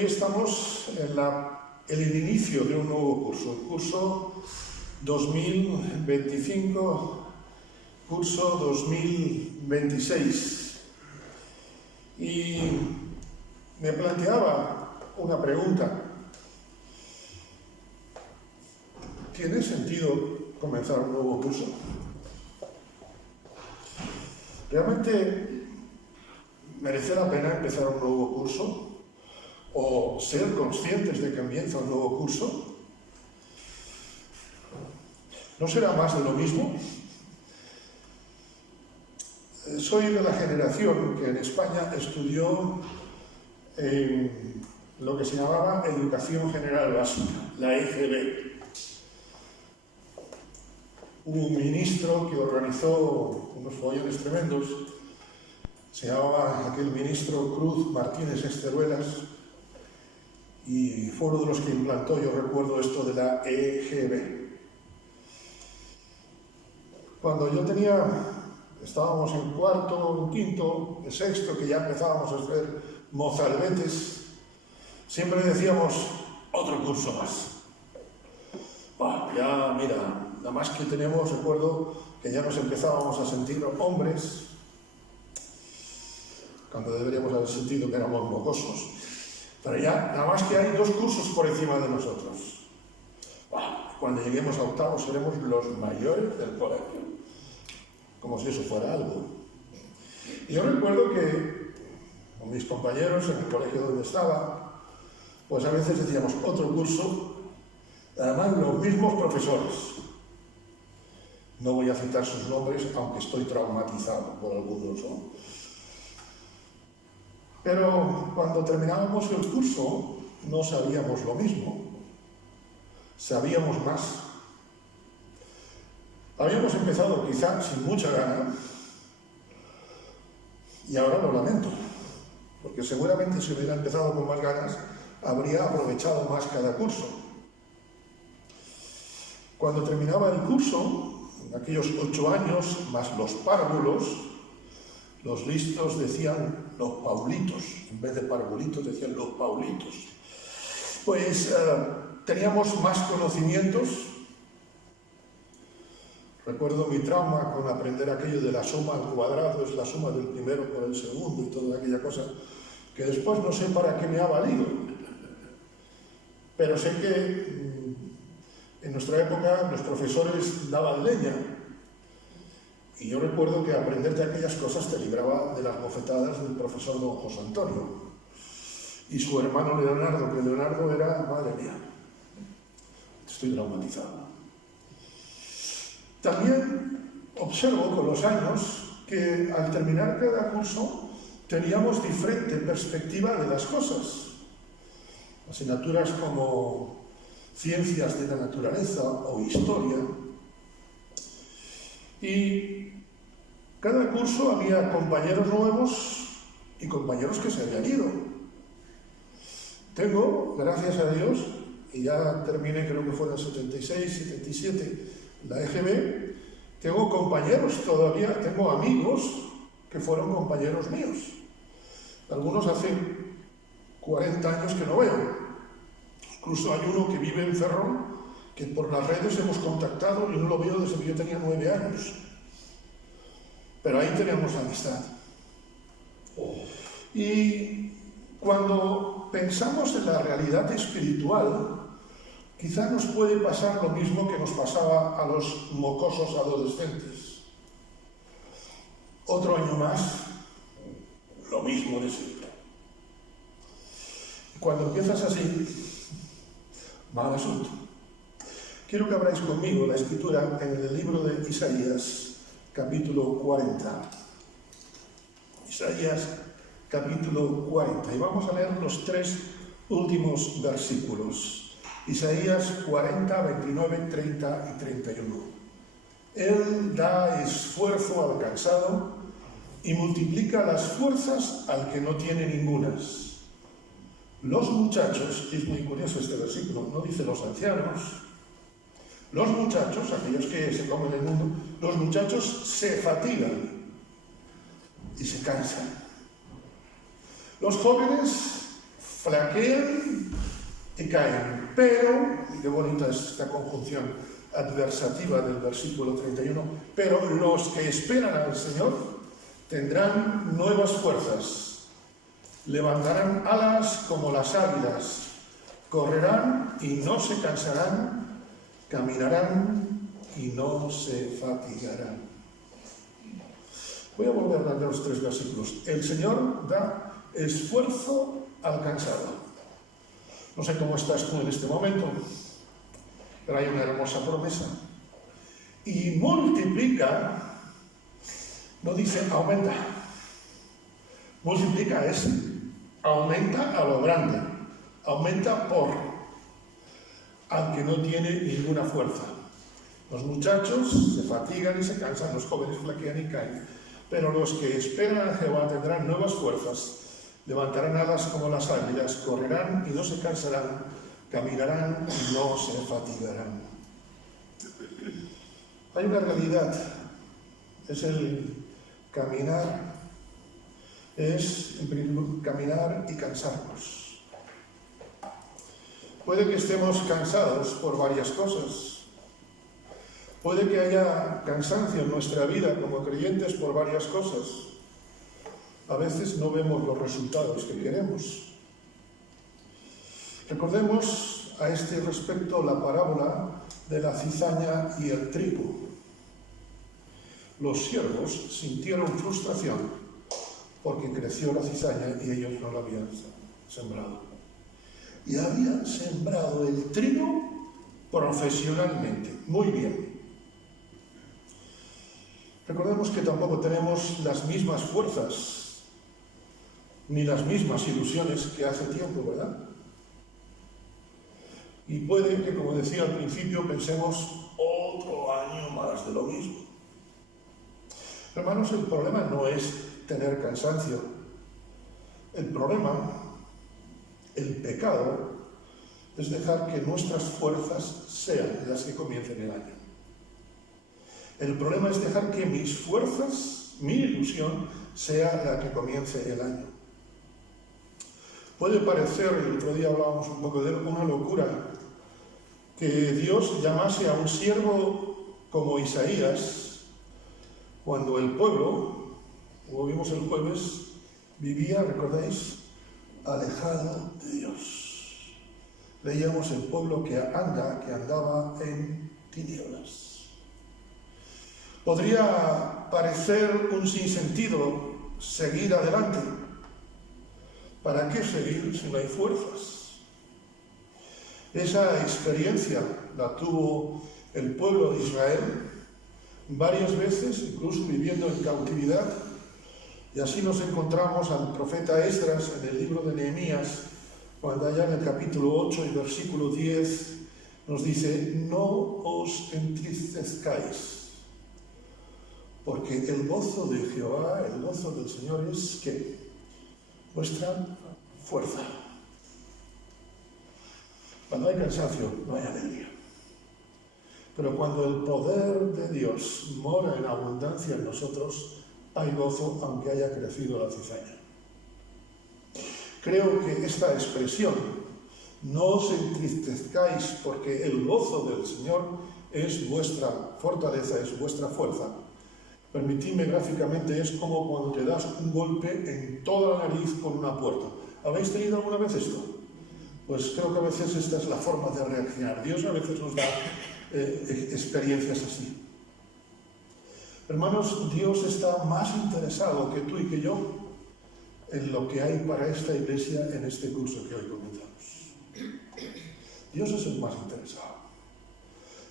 Hoy estamos en el inicio de un nuevo curso, el curso 2025, curso 2026. Y me planteaba una pregunta. ¿Tiene sentido comenzar un nuevo curso? ¿Realmente merece la pena empezar un nuevo curso? ¿O ser conscientes de que comienza un nuevo curso? ¿No será más de lo mismo? Soy de la generación que en España estudió lo que se llamaba Educación General Básica, la EGB. Hubo un ministro que organizó unos follones tremendos, se llamaba aquel ministro Cruz Martínez Esteruelas, y fue uno de los que implantó, yo recuerdo esto de la EGB. Cuando estábamos en cuarto, en quinto, en sexto, que ya empezábamos a ser mozalbetes, siempre decíamos, otro curso más. Ya, mira, nada más que tenemos, recuerdo que ya nos empezábamos a sentir hombres, cuando deberíamos haber sentido que éramos mocosos. Pero ya, nada más que hay 2 cursos por encima de nosotros. Cuando lleguemos a octavo seremos los mayores del colegio. Como si eso fuera algo. Y yo recuerdo que con mis compañeros en el colegio donde estaba, pues a veces decíamos otro curso, además los mismos profesores. No voy a citar sus nombres, aunque estoy traumatizado por algunos, ¿no? Pero cuando terminábamos el curso no sabíamos lo mismo, sabíamos más. Habíamos empezado quizá sin mucha gana y ahora lo lamento, porque seguramente si hubiera empezado con más ganas habría aprovechado más cada curso. Cuando terminaba el curso, en aquellos 8 años, más los párvulos, los listos decían los paulitos, en vez de parvulitos decían los paulitos. Pues teníamos más conocimientos. Recuerdo mi trauma con aprender aquello de la suma al cuadrado, es la suma del primero por el segundo y toda aquella cosa, que después no sé para qué me ha valido. Pero sé que en nuestra época los profesores daban leña. Y yo recuerdo que aprenderte aquellas cosas te libraba de las bofetadas del profesor don José Antonio. Y su hermano Leonardo, que Leonardo era, madre mía, estoy traumatizado. También observo con los años que al terminar cada curso teníamos diferente perspectiva de las cosas. Asignaturas como ciencias de la naturaleza o historia. Y cada curso había compañeros nuevos y compañeros que se habían ido. Tengo, gracias a Dios, y ya terminé, creo que fue en el 76, 77, la EGB, tengo compañeros todavía, tengo amigos que fueron compañeros míos. Algunos hace 40 años que no veo. Incluso hay uno que vive en Ferrol, que por las redes hemos contactado y no lo veo desde que yo tenía 9 años. Pero ahí tenemos amistad. Y cuando pensamos en la realidad espiritual, quizá nos puede pasar lo mismo que nos pasaba a los mocosos adolescentes. Otro año más, lo mismo de siempre. Cuando empiezas así, mal asunto. Quiero que abráis conmigo la escritura en el libro de Isaías, capítulo 40. Isaías, capítulo 40. Y vamos a leer los 3 últimos versículos. Isaías 40, 29, 30 y 31. Él da esfuerzo al cansado y multiplica las fuerzas al que no tiene ningunas. Los muchachos, es muy curioso este versículo, no dice los ancianos, los muchachos, aquellos que se comen el mundo, los muchachos se fatigan y se cansan. Los jóvenes flaquean y caen. Pero, y qué bonita es esta conjunción adversativa del versículo 31, pero los que esperan al Señor tendrán nuevas fuerzas, levantarán alas como las águilas, correrán y no se cansarán, caminarán y no se fatigarán. Voy a volver a dar los 3 versículos. El Señor da esfuerzo al cansado. No sé cómo estás tú en este momento, pero hay una hermosa promesa. Y multiplica, no dice aumenta. Multiplica es aumenta a lo grande. Aumenta por, aunque no tiene ninguna fuerza. Los muchachos se fatigan y se cansan, los jóvenes flaquean y caen. Pero los que esperan a Jehová tendrán nuevas fuerzas, levantarán alas como las águilas, correrán y no se cansarán, caminarán y no se fatigarán. Hay una realidad, es el caminar, es caminar y cansarnos. Puede que estemos cansados por varias cosas. Puede que haya cansancio en nuestra vida como creyentes por varias cosas. A veces no vemos los resultados que queremos. Recordemos a este respecto la parábola de la cizaña y el trigo. Los siervos sintieron frustración porque creció la cizaña y ellos no la habían sembrado. Y habían sembrado el trigo profesionalmente, muy bien. Recordemos que tampoco tenemos las mismas fuerzas ni las mismas ilusiones que hace tiempo, ¿verdad? Y puede que, como decía al principio, pensemos otro año más de lo mismo. Hermanos, el problema no es tener cansancio. El problema, el pecado, es dejar que nuestras fuerzas sean las que comiencen el año. El problema es dejar que mis fuerzas, mi ilusión, sea la que comience el año. Puede parecer, el otro día hablábamos un poco de una locura, que Dios llamase a un siervo como Isaías, cuando el pueblo, como vimos el jueves, vivía, ¿recordáis?, alejado de Dios. Leíamos el pueblo que andaba en tinieblas. Podría parecer un sinsentido seguir adelante. ¿Para qué seguir si no hay fuerzas? Esa experiencia la tuvo el pueblo de Israel varias veces, incluso viviendo en cautividad. Y así nos encontramos al profeta Esdras en el libro de Nehemías, cuando allá en el capítulo 8 y versículo 10 nos dice: no os entristezcáis, porque el gozo de Jehová, el gozo del Señor es ¿qué? Vuestra fuerza. Cuando hay cansancio, no hay alegría. Pero cuando el poder de Dios mora en abundancia en nosotros, hay gozo aunque haya crecido la cizaña. Creo que esta expresión, no os entristezcáis porque el gozo del Señor es vuestra fortaleza, es vuestra fuerza. Permitidme gráficamente, es como cuando te das un golpe en toda la nariz con una puerta. ¿Habéis tenido alguna vez esto? Pues creo que a veces esta es la forma de reaccionar. Dios a veces nos da experiencias así. Hermanos, Dios está más interesado que tú y que yo en lo que hay para esta iglesia en este curso que hoy comenzamos. Dios es el más interesado.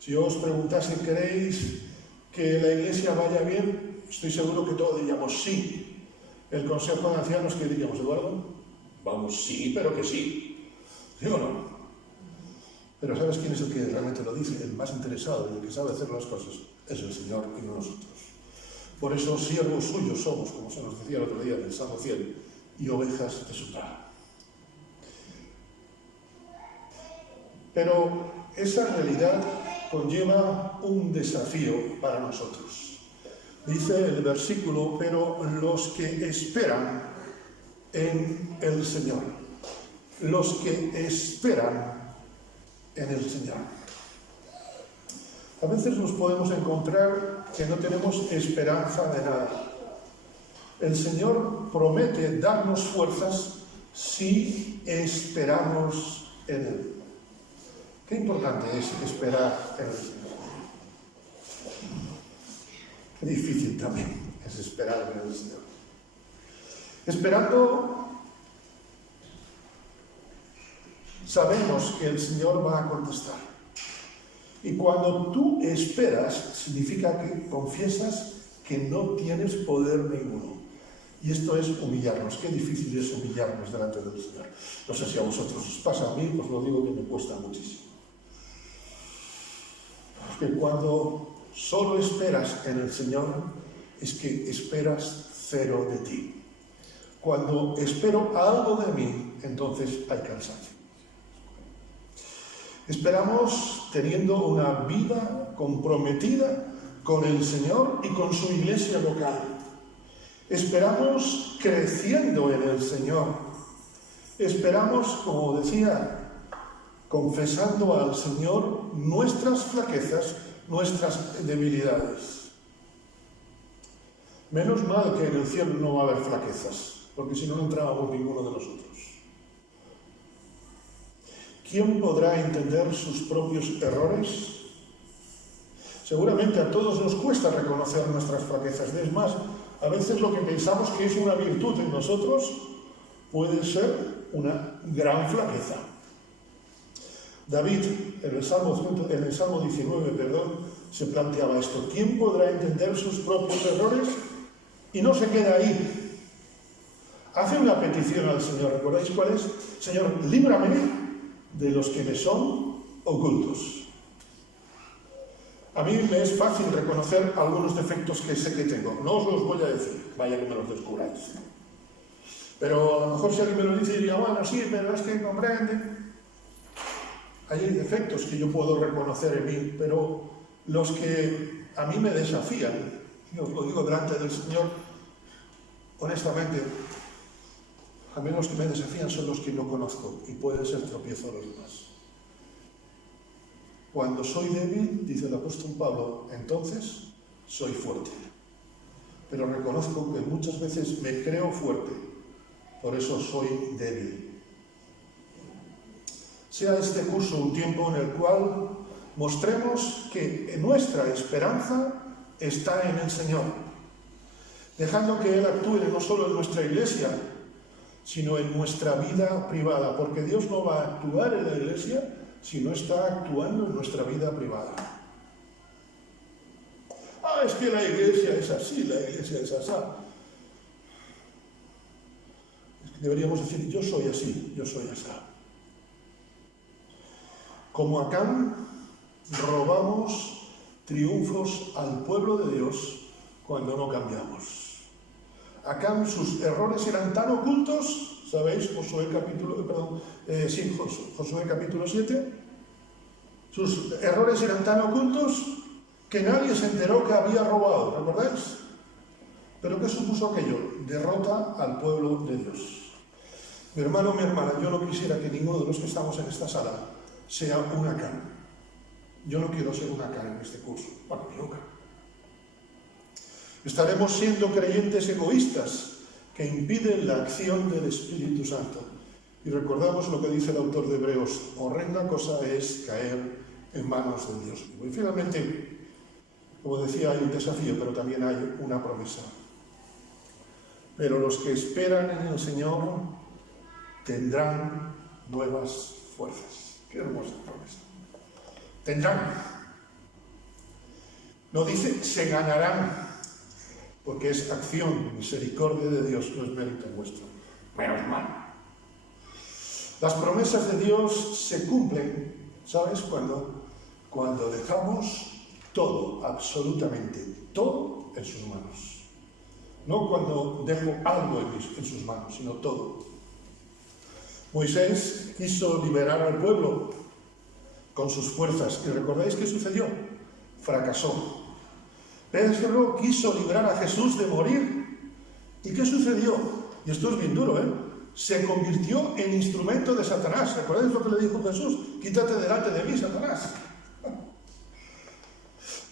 Si yo os preguntase, ¿queréis que la iglesia vaya bien? Estoy seguro que todos diríamos sí. El consejo de ancianos, ¿qué diríamos, Eduardo? Vamos, sí, pero que sí. ¿Sí o no? Pero ¿sabes quién es el que realmente lo dice? El más interesado y el que sabe hacer las cosas es el Señor y no nosotros. Por eso siervos suyos somos, como se nos decía el otro día en el Salmo 100, y ovejas de su prado. Pero esa realidad conlleva un desafío para nosotros. Dice el versículo: pero los que esperan en el Señor. los que esperan en el Señor. A veces nos podemos encontrar que no tenemos esperanza de nada. El Señor promete darnos fuerzas si esperamos en Él. Qué importante es esperar en el Señor. Qué difícil también es esperar en el Señor. Esperando, sabemos que el Señor va a contestar. Y cuando tú esperas, significa que confiesas que no tienes poder ninguno. Y esto es humillarnos. Qué difícil es humillarnos delante del Señor. No sé si a vosotros os pasa, a mí os lo digo que me cuesta muchísimo. Porque cuando solo esperas en el Señor, es que esperas cero de ti. Cuando espero algo de mí, entonces hay cansancio. Esperamos teniendo una vida comprometida con el Señor y con su iglesia local. Esperamos creciendo en el Señor. Esperamos, como decía, confesando al Señor nuestras flaquezas, nuestras debilidades. Menos mal que en el cielo no va a haber flaquezas, porque si no, no entrábamos ninguno de nosotros. ¿Quién podrá entender sus propios errores? Seguramente a todos nos cuesta reconocer nuestras flaquezas. Es más, a veces lo que pensamos que es una virtud en nosotros puede ser una gran flaqueza. David, en el Salmo 19, se planteaba esto. ¿Quién podrá entender sus propios errores? Y no se queda ahí. Hace una petición al Señor. ¿Recordáis cuál es? Señor, líbrame de los que me son ocultos. A mí me es fácil reconocer algunos defectos que sé que tengo. No os los voy a decir, vaya que me los descubráis. Pero a lo mejor si alguien me lo dice, diría, bueno, sí, pero es que comprende. Hay defectos que yo puedo reconocer en mí, pero los que a mí me desafían, y os lo digo delante del Señor, honestamente, a mí los que me desafían son los que no conozco y pueden ser tropiezo a los demás. Cuando soy débil, dice el apóstol Pablo, entonces soy fuerte. Pero reconozco que muchas veces me creo fuerte, por eso soy débil. Sea este curso un tiempo en el cual mostremos que nuestra esperanza está en el Señor, dejando que Él actúe no solo en nuestra iglesia, sino en nuestra vida privada, porque Dios no va a actuar en la iglesia si no está actuando en nuestra vida privada. Es que la iglesia es así, la iglesia es asá. Deberíamos decir, yo soy así, yo soy asá. Como Acán, robamos triunfos al pueblo de Dios cuando no cambiamos. Acán, sus errores eran tan ocultos, ¿sabéis? Josué capítulo 7. Sus errores eran tan ocultos que nadie se enteró que había robado, ¿recordáis? ¿Pero qué supuso aquello? Derrota al pueblo de Dios. Mi hermano, mi hermana, yo no quisiera que ninguno de los que estamos en esta sala sea un Acán. Yo no quiero ser un Acán en este curso, bueno, nunca. Estaremos siendo creyentes egoístas que impiden la acción del Espíritu Santo. Y recordamos lo que dice el autor de Hebreos, horrenda cosa es caer en manos de Dios. Y finalmente, como decía, hay un desafío, pero también hay una promesa. Pero los que esperan en el Señor tendrán nuevas fuerzas. Qué hermosa promesa. Tendrán. No dice se ganarán, porque es acción, misericordia de Dios, no es mérito vuestro. Menos mal. Las promesas de Dios se cumplen, ¿sabes cuándo? Cuando dejamos todo, absolutamente todo, en sus manos. No cuando dejo algo en sus manos, sino todo. Moisés quiso liberar al pueblo con sus fuerzas. ¿Y recordáis qué sucedió? Fracasó. Pedro quiso librar a Jesús de morir. ¿Y qué sucedió? Y esto es bien duro, se convirtió en instrumento de Satanás. ¿Recordáis lo que le dijo Jesús? Quítate delante de mí, Satanás.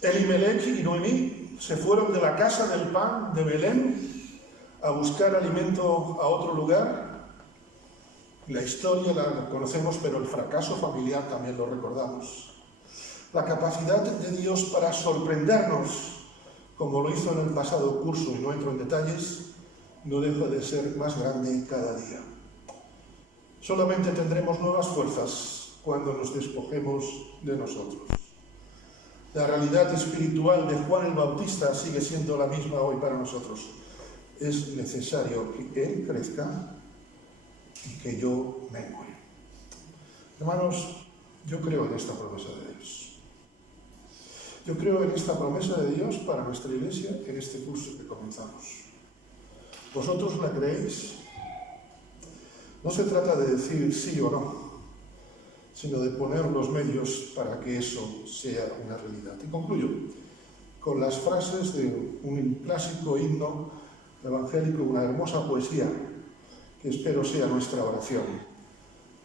Elimelech y Noemí se fueron de la casa del pan de Belén a buscar alimento a otro lugar. La historia la conocemos, pero el fracaso familiar también lo recordamos. La capacidad de Dios para sorprendernos, como lo hizo en el pasado curso, y no entro en detalles, no deja de ser más grande cada día. Solamente tendremos nuevas fuerzas cuando nos despojemos de nosotros. La realidad espiritual de Juan el Bautista sigue siendo la misma hoy para nosotros. Es necesario que Él crezca y que yo mengue. Hermanos, yo creo en esta promesa de Dios. Yo creo en esta promesa de Dios para nuestra iglesia en este curso que comenzamos. ¿Vosotros la creéis? No se trata de decir sí o no, sino de poner los medios para que eso sea una realidad. Y concluyo con las frases de un clásico himno evangélico, una hermosa poesía, que espero sea nuestra oración.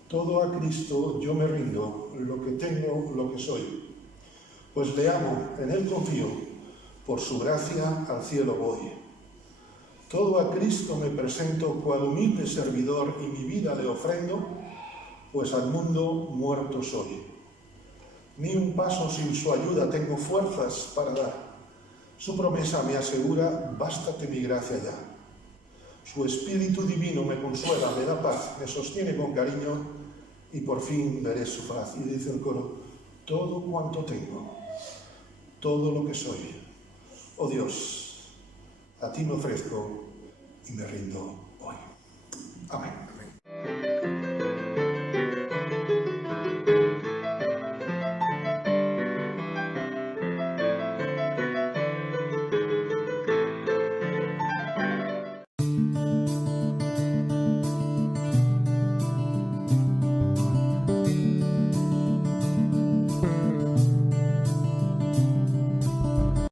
Todo a Cristo yo me rindo, lo que tengo, lo que soy. Pues le amo, en Él confío, por su gracia al cielo voy. Todo a Cristo me presento, cual humilde servidor, y mi vida le ofrendo, pues al mundo muerto soy. Ni un paso sin su ayuda tengo fuerzas para dar. Su promesa me asegura, bástate mi gracia ya. Su espíritu divino me consuela, me da paz, me sostiene con cariño, y por fin veré su faz. Y dice el coro, todo cuanto tengo, todo lo que soy, oh Dios, a ti me ofrezco y me rindo hoy. Amén.